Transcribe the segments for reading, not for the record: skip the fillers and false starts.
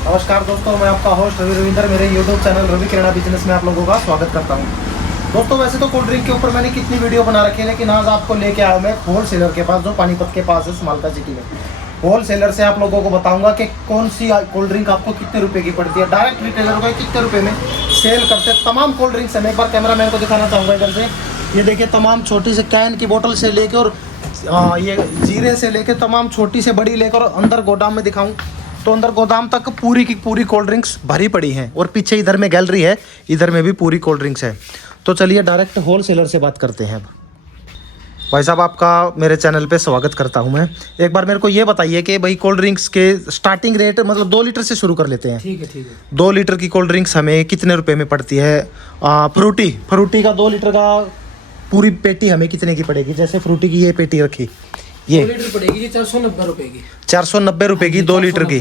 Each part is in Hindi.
नमस्कार दोस्तों, मैं आपका होस्ट रवि रविंदर मेरे YouTube चैनल रवि किराना बिजनेस में आप लोगों का स्वागत करता हूं। दोस्तों, वैसे तो कोल्ड ड्रिंक के ऊपर मैंने कितनी वीडियो बना रखी है, लेकिन आज आपको लेके आया मैं होल सेलर के पास, जो पानीपत के पास है, स्मालका सिटी में। होल सेलर से आप लोगों को बताऊंगा कि कौन सी कोल्ड ड्रिंक आपको कितने रुपए की पड़ती है, डायरेक्ट रिटेलर को कितने रुपए में सेल करते हैं तमाम कोल्ड ड्रिंक्स। मैं एक बार कैमरामैन को दिखाना चाहूँगा इधर से। ये देखिए, तमाम छोटी से कैन की बोतल से लेकर और ये जीरे से लेकर तमाम छोटी से बड़ी लेकर अंदर गोदाम में दिखाऊं तो अंदर गोदाम तक पूरी की पूरी कोल्ड ड्रिंक्स भरी पड़ी हैं। और पीछे इधर में गैलरी है, इधर में भी पूरी कोल्ड ड्रिंक्स है। तो चलिए डायरेक्ट होल सेलर से बात करते हैं। अब भाई साहब, आपका मेरे चैनल पे स्वागत करता हूं मैं। एक बार मेरे को ये बताइए कि भाई कोल्ड ड्रिंक्स के स्टार्टिंग रेट मतलब 2 लीटर से शुरू कर लेते हैं। ठीक है। 2 लीटर की कोल्ड ड्रिंक्स हमें कितने रुपए में पड़ती है? फ्रूटी का 2 लीटर का पूरी पेटी हमें कितने की पड़ेगी? जैसे फ्रूटी की ये पेटी रखी, ये 2 लीटर पड़ेगी जी 490 रुपए की। 490 रुपए की 2 लीटर की।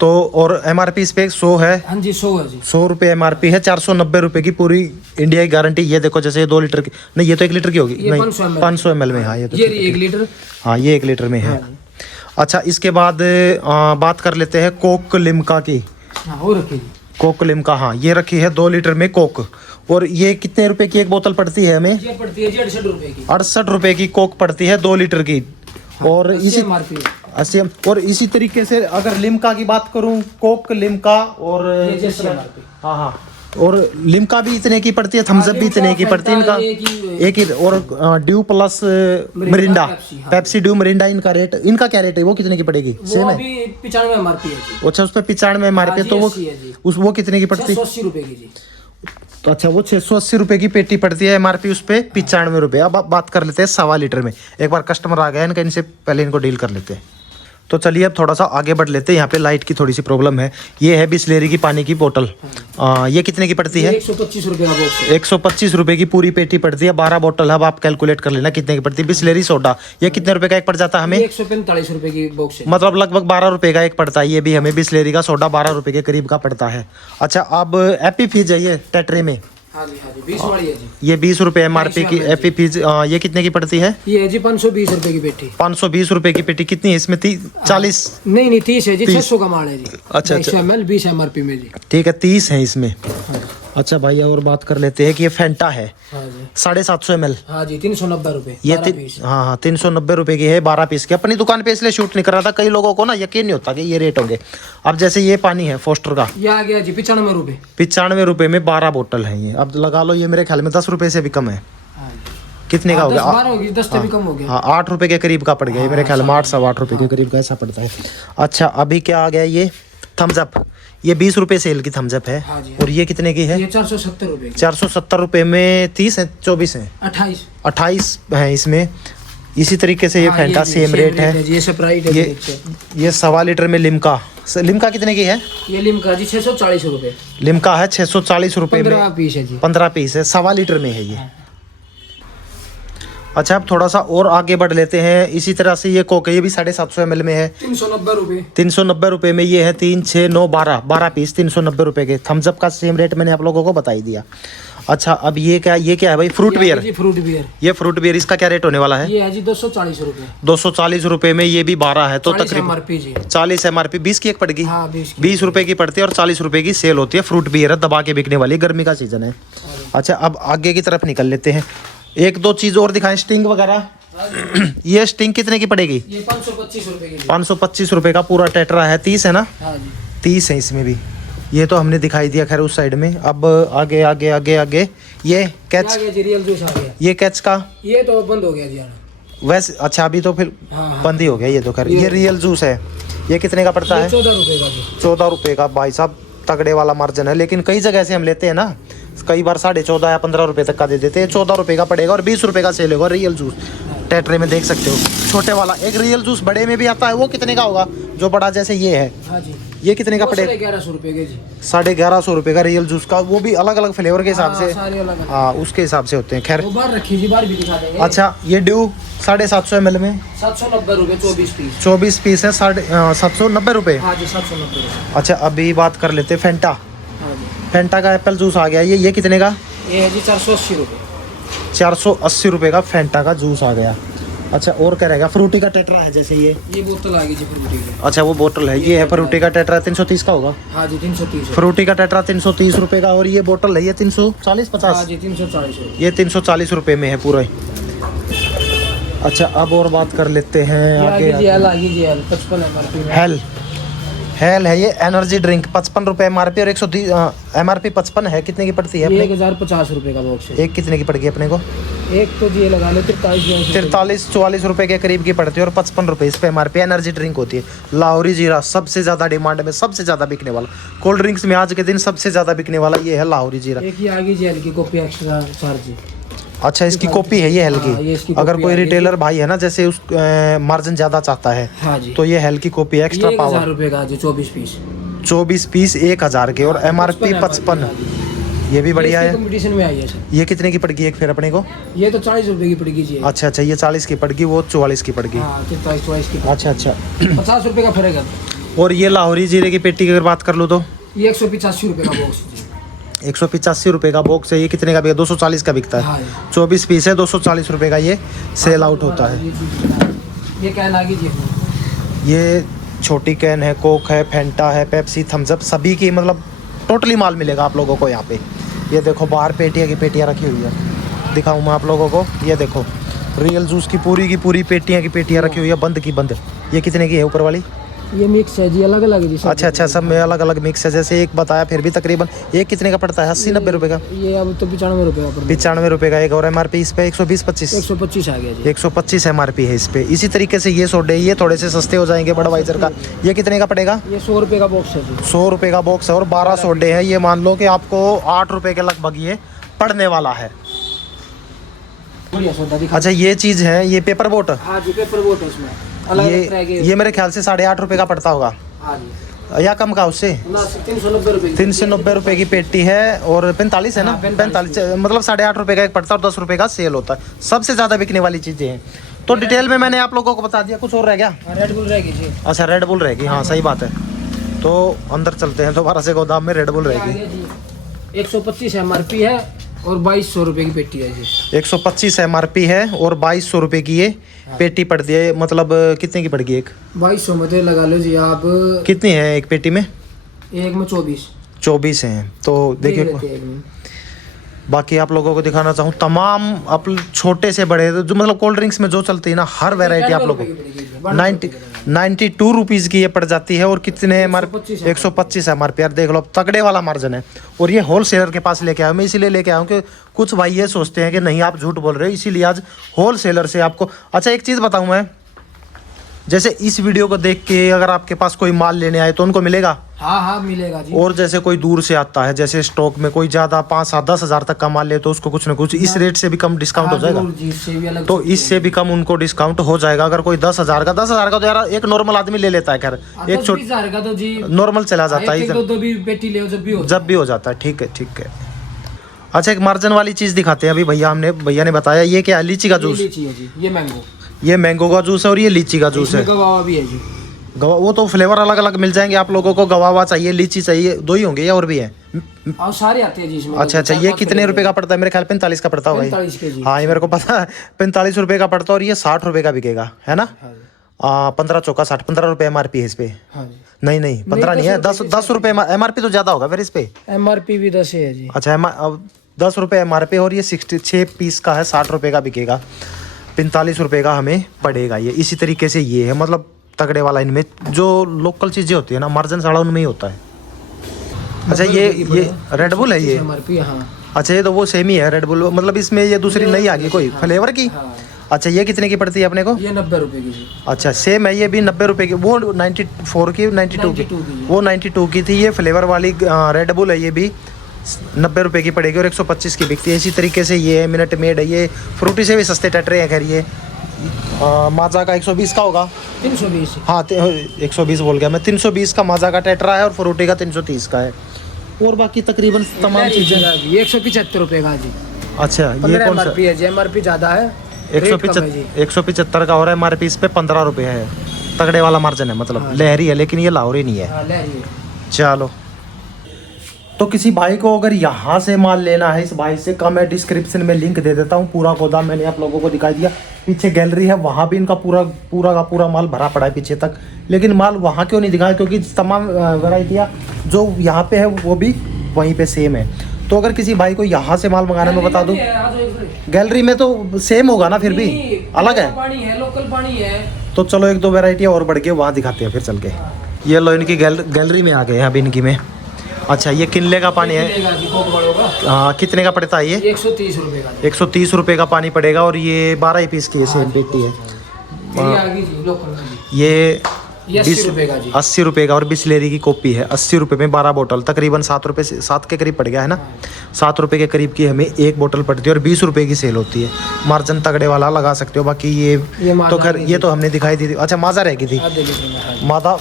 तो और MRP इस पे 100 है। हाँ जी, 100 है जी। 100 रुपये MRP है। 490 रुपए की पूरी इंडिया की गारंटी। ये देखो, जैसे ये 2 लीटर की नहीं, ये तो 1 लीटर की होगी। नहीं, 500 ml में। हाँ, ये तो 1 लीटर। हाँ, ये 1 लीटर में है। अच्छा, इसके बाद बात कर लेते हैं कोक लिम्का की। हाँ, वो रखी जी। कोक लिम्का, हाँ, ये रखी है 2 लीटर में कोक। और ये कितने रुपए की एक बोतल पड़ती है हमें? ये पड़ती है जी 68 रुपए की। 68 रुपए की कोक पड़ती है 2 लीटर की। और इसी MRP। और इसी तरीके से अगर लिम्का की बात करूं, कोक लिम्का और हाँ, और लिम्का भी इतने की पड़ती है, थम्स अप भी इतने की पड़ती है। इनका एक ही। और due plus Mirinda, Pepsi due Mirinda, इनका क्या रेट है? वो कितने की पड़ेगी? सेम है? 95 MRP है जी। अच्छा, उस पर 95 MRP है। तो वो कितने की पड़ती है? 680 रुपए की जी। तो अच्छा, वो 680 रुपए की पेटी पड़ती है। MRP उस पे 95 रुपए। अब आप बात कर लेते हैं 1.25 लीटर में। एक बार कस्टमर आ गया इनका, इनसे पहले इनको डील कर लेते हैं। तो चलिए अब थोड़ा सा आगे बढ़ लेते हैं। यहाँ पे लाइट की थोड़ी सी प्रॉब्लम है। ये है बिस्लेरी की पानी की बोतल। ये कितने की पड़ती है? 125 रुपए का बॉक्स है। 125 रुपए की पूरी पेटी पड़ती है। 12 बोतल। अब आप कैलकुलेट कर लेना कितने की पड़ती है। बिस्लेरी सोडा ये कितने रुपए का एक पड़ जाता है हमें? 145 रुपए की बॉक्स है। मतलब लगभग 12 रुपए का एक पड़ता है। ये भी हमें बिस्लेरी का सोडा 12 रुपए के करीब का पड़ता है। अच्छा, अब एपी फीज है ये टेट्रे में। हाँ जी, 20 वाली है जी। ये 20 रुपए MRP की एपी फीज। ये कितने की पड़ती है? ये है जी 520 रुपए की पेटी। 520 रुपए की पेटी। कितनी है इसमें? 40? नहीं, 30 है जी। 600 का माल है जी। अच्छा। 100 ml 20 MRP में जी। ठीक है, 30 है इसमें। अच्छा भाई, और बात कर लेते हैं कि ये फेंटा है। हाँ जी। 750 ml। हाँ जी, 390 रुपए। ये हाँ, 390 रुपए की है। 12 पीस की। अपनी दुकान पे इसलिए शूट नहीं कर रहा था, कई लोगों को ना यकीन नहीं होता कि ये रेट होंगे। अब जैसे ये पानी है फोस्टर का, ये आ गया जी 95 रुपए। 95 रुपए में 12 बोतल है। ये अब लगा लो, ये मेरे ख्याल में 10 रुपए से भी कम है। कितने का हो गया? 10 से भी कम हो गया। हाँ, 8 रुपए के करीब का पड़ गया मेरे ख्याल में। 8 सवा 8 रुपए के करीब का ऐसा पड़ता है। अच्छा, अभी क्या आ गया? ये थम्स अप। ये 20 रुपए सेल की थम्स अप है। हाँ जी। और ये कितने की है? ये 470 रुपए। 470 रुपए में 30 है, 24 है, 28 है इसमें। इसी तरीके से ये फेंटा सेम रेट है। ये स्प्राइट है। ये 1.25 लीटर में लिम्का। लिम्का कितने की है? ये लिम्का जी 640 रुपए। लिम्का है 640 रुपए में। 15 पीस है जी। 15 पीस है। 1.25 लीटर में है ये। अच्छा, अब थोड़ा सा और आगे बढ़ लेते हैं। इसी तरह से ये कोक है, ये भी 750 ml में है। 390 रुपए। 390 रुपए में ये है। 3, 6, 9, 12 पीस 390 रुपए के। थम्स अप का सेम रेट मैंने आप लोगों को बता ही दिया। अच्छा, अब ये क्या है भाई? Fruit beer. Fruit beer. ये फ्रूट बियर, इसका क्या रेट होने वाला है? ये है जी 240 रुपए। 240 रुपए में ये भी 12 है। तो तकरीबन 40 MRP। 20 की एक पड़ेगी। हाँ, 20 रुपए की पड़ती है और 40 रुपए की सेल होती है। फ्रूट बियर है, दबा के बिकने वाली, गर्मी का सीजन है। अच्छा, अब आगे की तरफ निकल लेते हैं। 1-2 चीज और दिखाएं। स्टिंग वगैरह। ये स्टिंग कितने की पड़ेगी? ये 525 रुपए की। 525 रुपए का पूरा टेट्रा है। 30 है ना? हाँ जी। 30 है इसमें भी। ये तो हमने दिखाई दिया खैर उस साइड में। अब आगे ये कैच। रियल जूस आ गया। ये कैच का ये तो बंद हो गया जी। वैसे अच्छा, अभी तो फिर बंद ही हो गया ये तो खैर। ये रियल जूस है। ये कितने का पड़ता है? 14 रुपए का जी। 14 रुपए का। भाई साहब, तगड़े वाला मार्जिन है। लेकिन कई जगह से हम लेते हैं ना, कई बार 14.5 या 15 रुपए तक का दे देते हैं। 14 रुपए का पड़ेगा और 20 रुपए का सेल होगा रियल जूस। टेट्रे में देख सकते हो, छोटे वाला। एक रियल जूस बड़े में भी आता है। वो कितने का होगा? जो बड़ा जैसे ये है। हाँ जी। ये कितने का पड़ेगा? 1150 रुपए के जी। 1150 रुपए का रियल जूस का। वो भी अलग अलग फ्लेवर के हिसाब से। हाँ, उसके हिसाब से होते हैं। खैर, बाहर रखी जी, बाहर भी दिखा देंगे। अच्छा, ये ड्यू 750 ml में 790 रुपए 24 पीस। 24 पीस है। 790 रुपए। हाँ जी, 790। अच्छा, अभी बात कर लेते हैं फेंटा। हाँ जी। फेंटा का एप्पल जूस आ गया। ये कितने का? ये है जी 480 रुपए। 480 रुपए का फेंटा का जूस आ गया। अच्छा, और क्या रहेगा? फ्रूटी का टेट्रा है जैसे ये बोतल आ गई जी फ्रूटी की। अच्छा, वो बोतल है, ये है फ्रूटी का टेट्रा, 330 का होगा। हाँ जी 330। फ्रूटी का टेट्रा 330 रुपये का, और ये बोतल है ये 340-50। हाँ जी 340। ये 340 रुपये में है पूरा ही। अच्छा, अब और बात कर लेते हैं आगे। जेल आ गई जेल 55 MRP में। हेल है ये एनर्जी ड्रिंक, 55 रुपये MRP और 130 MRP 55 है। कितने की पड़ती है ये अपने? 1050 रुपये का बॉक्स है। एक कितने की पड़ गई अपने को? एक तो ये लगा लो 43-44 रुपए के करीब की पड़ती है, और 55 रुपये इस पे MRP। एनर्जी ड्रिंक होती है लाहौरी जीरा, सबसे ज़्यादा डिमांड में, सबसे ज़्यादा बिकने वाला कोल्ड ड्रिंक्स में आज के दिन सबसे ज़्यादा बिकने वाला ये है लाहौरी जीरा। एक ही आगे जेल की कॉपी एक्स्ट्रा चार्ज। अच्छा, इसकी कॉपी है ये हेल हाँ, ये इसकी की। अगर कॉपी कोई आ गई रिटेलर भाई है ना, जैसे उस मार्जिन ज़्यादा चाहता है, हाँ जी, तो ये हेल की कॉपी एक्स्ट्रा ये 1000 पावर। रुपये का जी 24 पीस। 24 पीस 1000 के, और MRP 55। ये भी बढ़िया है। कंपटीशन में आई है सर। ये कितने की पड़गी एक फिर अपने को? ये तो 40 रुपये की पड़ेगी जी। अच्छा, ये 40 की पड़गी, वो 44 की पड़गी। हाँ 44 की। अच्छा, 50 रुपये का फर्क है। और ये लाहौरी जीरे की पेटी की अगर बात कर लो तो ये 185 रुपये का बॉक्स जी। 185 रुपये का बॉक्स है। ये कितने का बिका? 240 का बिकता है। हाँ, 24 पीस है, 240 रुपये का ये सेल आउट होता है। ये कैन आ गई जी। ये छोटी कैन है, कोक है, फेंटा है, पेप्सी, थम्स अप, सभी की मतलब टोटली माल मिलेगा आप लोगों को यहाँ पे। ये देखो बाहर पेटियाँ की पेटियाँ रखी हुई है, दिखाऊँ मैं आप लोगों को। ये देखो रियल जूस की पूरी पेटियाँ की पेटियाँ रखी हुई है, बंद की बंद। ये कितने की है ऊपर वाली? ये मिक्स है जी, अलग अलग है जी। अच्छा, सब में अलग अलग मिक्स है। जैसे एक बताया, फिर भी तकरीबन एक कितने का पड़ता है? 80-90 रुपये का? ये अब तो 95 रुपये का। 95 रुपये का एक। और MRP इस पे 120-25 125 आ गया जी। 125 MRP है इस पे। इसी तरीके से ये सोडे ये थोड़े से सस्ते हो जाएंगे बडवाइजर का। ये कितने का पड़ेगा? ये 100 रुपये का बॉक्स है जी। 100 रुपये का बॉक्स है, और 12 सोडे हैं। ये मान लो कि आपको 8 रुपये के लगभग ये पड़ने वाला है। अच्छा, ये चीज़ है, ये पेपर बोट। हाँ जी, पेपर बोट है इसमें अलग अलग तरह के। ये मेरे ख्याल से 8.5 रुपये का पड़ता होगा, हाँ जी, या कम का उससे। 390 रुपये। 390 रुपये की पेटी है, और 45 है ना? हाँ, 45 मतलब 8.5 रुपये का एक पड़ता है, और 10 रुपये का सेल होता है। सबसे ज़्यादा बिकने वाली चीज़ें हैं। तो डिटेल में मैंने आप लोगों को बता दिया। कुछ और रह गया? रेड बुल रहेगी जी। अच्छा, रेड बुल रहेगी। हाँ, सही बात है। तो अंदर चलते हैं दोबारा से, गोदाम में रेड बुल रहेगी। 125 MRP है और 2200 रुपये की पेटी है जी। 125 MRP है, और 2200 रुपये की ये पेटी पड़ती है। मतलब कितने की पड़गी एक? 2200 में तो लगा लो जी आप। कितनी है एक पेटी में? एक में 24 हैं। तो देखिए, बाकी आप लोगों को दिखाना चाहूँ तमाम अपने छोटे से बड़े, जो मतलब कोल्ड ड्रिंक्स में जो चलती है ना, हर वैरायटी आप लोगों को 92 रुपीज़ की ये पड़ जाती है। और कितने MRP? 125 MRP। यार देख लो, तगड़े वाला मार्जिन है। और ये होल सेलर के पास लेके आया मैं, इसीलिए लेके आया हूँ कि कुछ भाई ये सोचते हैं कि नहीं आप झूठ बोल रहे हो, इसीलिए आज होल सेलर से आपको। अच्छा, एक चीज़ बताऊँ मैं, जैसे इस वीडियो को देख के अगर आपके पास कोई माल लेने आए तो उनको मिलेगा? हाँ मिलेगा जी। और जैसे कोई दूर से आता है, जैसे स्टॉक में कोई ज़्यादा 5-7-10 हज़ार तक का माल ले, तो उसको कुछ ना कुछ इस रेट से भी कम डिस्काउंट हो जाएगा। तो इससे भी कम उनको डिस्काउंट हो जाएगा। अगर कोई 10,000 का तो यार एक नॉर्मल आदमी ले लेता है। खैर एक छोटा 20,000 का तो जी नॉर्मल चला जाता है, जब भी हो जाता है। ठीक है। अच्छा, एक मार्जिन वाली चीज़ दिखाते हैं। अभी भैया ने बताया, ये क्या है? लीची का जूस। ये मैंगो का जूस है, और ये लीची का जूस है। गवावा भी है जी। वो तो फ्लेवर अलग अलग मिल जाएंगे आप लोगों को। गवावा चाहिए, लीची चाहिए, 2 ही होंगे या और भी है? और सारे आते हैं जी इसमें। अच्छा, ये कितने रुपए का पड़ता है? मेरे ख्याल 45 का पड़ता होगा। 45 के जी। हाँ, ये मेरे को पता है 45 रुपये का पड़ता है, और ये 60 रुपये का बिकेगा, है ना? 15 चौका 60, 15 रुपये MRP है इस पे। नहीं 15 नहीं है, 10 रुपये MRP तो ज़्यादा होगा फिर इस पे। MRP भी 10 है जी। अच्छा, 10 रुपये MRP, और ये 66 पीस का है, 60 रुपये का बिकेगा। 45 रुपये का हमें पड़ेगा ये। इसी तरीके से ये है, मतलब तगड़े वाला। इनमें जो लोकल चीज़ें होती है ना, मार्जिन साड़ा उनमें ही होता है। अच्छा, ये रेड बुल है ये? हाँ। अच्छा, ये तो वो सेम ही है रेड बुल, मतलब इसमें ये दूसरी नहीं आ गई कोई फ्लेवर की? अच्छा, ये कितने की पड़ती है अपने को? ये 90 रुपये की जी। अच्छा, सेम है, ये भी 90 रुपये की। वो 94 की, 92 की, वो 92 की थी। ये फ्लेवर वाली रेड बुल है, ये भी 90 रुपये की पड़ेगी, और 125 की बिकती है। इसी तरीके से ये मिनट मेड है, ये फ्रूटी से भी सस्ते टेट्रे हैं। खैर ये माजा का 120 का होगा। 320। हाँ, 120 बोल गया मैं। 320 का माजा का टेट्रा है, और फ्रूटी का 330 का है। और बाकी तकरीबन तमाम चीज़ें। 175 रुपये का जी। अच्छा, ये कौन सा है जी? MRP ज़्यादा है, 175 का हो रहा है MRP इस पे। 15 रुपये है। तगड़े वाला मार्जिन है, मतलब लहरी है, लेकिन ये लाहौरी नहीं है। लहरी है। चलो, तो किसी भाई को अगर यहाँ से माल लेना है इस भाई से का, मैं डिस्क्रिप्शन में लिंक दे देता हूँ। पूरा गोदाम मैंने आप लोगों को दिखाई दिया। पीछे गैलरी है, वहाँ भी इनका पूरा का पूरा माल भरा पड़ा है पीछे तक। लेकिन माल वहाँ क्यों नहीं दिखाया, क्योंकि तमाम वैरायटियाँ जो यहाँ पे है वो भी वहीं पे सेम है। तो अगर किसी भाई को यहाँ से माल मंगाना, मैं बता दूँ गैलरी में तो सेम होगा ना, फिर भी अलग है। पानी है, लोकल पानी है। तो चलो एक दो वैरायटियाँ और बढ़ के वहाँ दिखाते हैं फिर चल के। ये लो इनकी गैलरी में आ गए हैं अभी इनकी में। अच्छा, ये किनले का पानी है। हाँ, कितने का पड़ता है ये? 130 रुपये का। 130 रुपये का पानी पड़ेगा। और ये 12 पीस की सेम पेटी है। ये 80 रुपये का जी। 80 रुपये का। और बिस्लेरी की कॉपी है 80 रुपये में 12 बोतल, तकरीबन 7 रुपये से 7 के करीब पड़ गया है ना। 7 रुपये के करीब की हमें एक बोतल पड़ती है और 20 रुपये की सेल होती है। मार्जिन तगड़े वाला लगा सकते हो। बाकी ये तो खैर ये तो हमने दिखाई दी थी। अच्छा, माजा रहेगी थी। मादा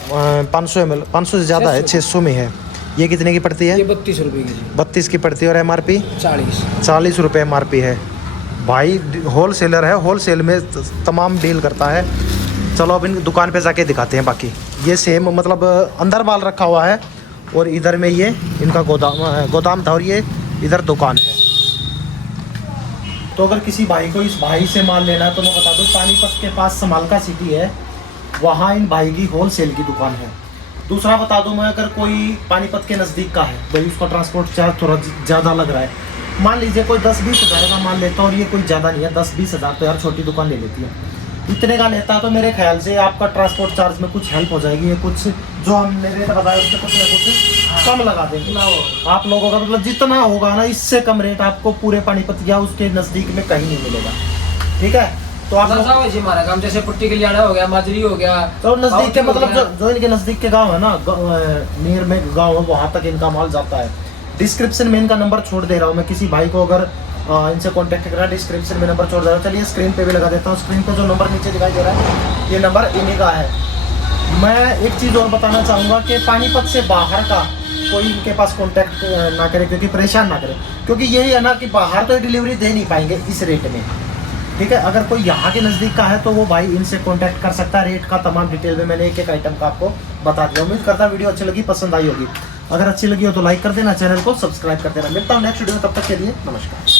500 ml, 500 से ज़्यादा है, 600 में है। ये कितने की पड़ती है? ये 32 रुपये की। 32 की पड़ती है। और MRP 40 रुपये MRP है। भाई होल सेलर है, होल सेल में तमाम डील करता है। चलो अब इन दुकान पे जाके दिखाते हैं। बाकी ये सेम मतलब अंदर माल रखा हुआ है और इधर में ये इनका गोदाम था और ये इधर दुकान है। तो अगर किसी भाई को इस भाई से माल लेना है तो मैं बता दूं, पानीपत के पास समालका सिटी है, वहाँ इन भाई की होल सेल की दुकान है। दूसरा बता दूं मैं, अगर कोई पानीपत के नज़दीक का है भाई, उसका ट्रांसपोर्ट चार्ज थोड़ा ज़्यादा लग रहा है। मान लीजिए कोई 10-20 हज़ार का माल लेता है और ये कोई ज़्यादा नहीं है, 10-20 हज़ार तो यार छोटी दुकान ले लेती है। इतने का लेता है तो मेरे ख्याल से आपका ट्रांसपोर्ट चार्ज में कुछ हेल्प हो जाएगी। ये कुछ जो हमने रेट बताया उससे कुछ ना कुछ कम लगा देंगे आप लोगों का। मतलब जितना होगा ना, इससे कम रेट आपको पूरे पानीपत या उसके नज़दीक में कहीं नहीं मिलेगा। ठीक है, तो आप हमारा काम जैसे पुट्टी के लियाना हो गया, माजरी हो गया, तो नज़दीक के मतलब जो इनके नज़दीक के गाँव है ना, नियर में गाँव है, वहाँ तक इनका माल जाता है। डिस्क्रिप्शन में इनका नंबर छोड़ दे रहा हूँ मैं। किसी भाई को अगर इनसे कांटेक्ट करना, डिस्क्रिप्शन में नंबर छोड़ दे रहा हूँ। चलिए स्क्रीन पे भी लगा देता हूँ। स्क्रीन पे जो नंबर नीचे दिखाई दे रहा है ये नंबर इन्हीं का है। मैं एक चीज़ और बताना चाहूँगा कि पानीपत से बाहर का कोई इनके पास कांटेक्ट ना करे, क्योंकि परेशान ना करे, क्योंकि यही है ना कि बाहर तो डिलीवरी दे नहीं पाएंगे इस रेट में। ठीक है, अगर कोई यहाँ के नज़दीक का है तो वो भाई इनसे कांटेक्ट कर सकता है। रेट का तमाम डिटेल में मैंने एक एक आइटम का आपको बता दिया। उम्मीद करता वीडियो अच्छी लगी, पसंद आई होगी। अगर अच्छी लगी हो तो लाइक कर देना, चैनल को सब्सक्राइब कर देना। मिलता हूँ नेक्स्ट वीडियो में, तब तक के लिए नमस्कार।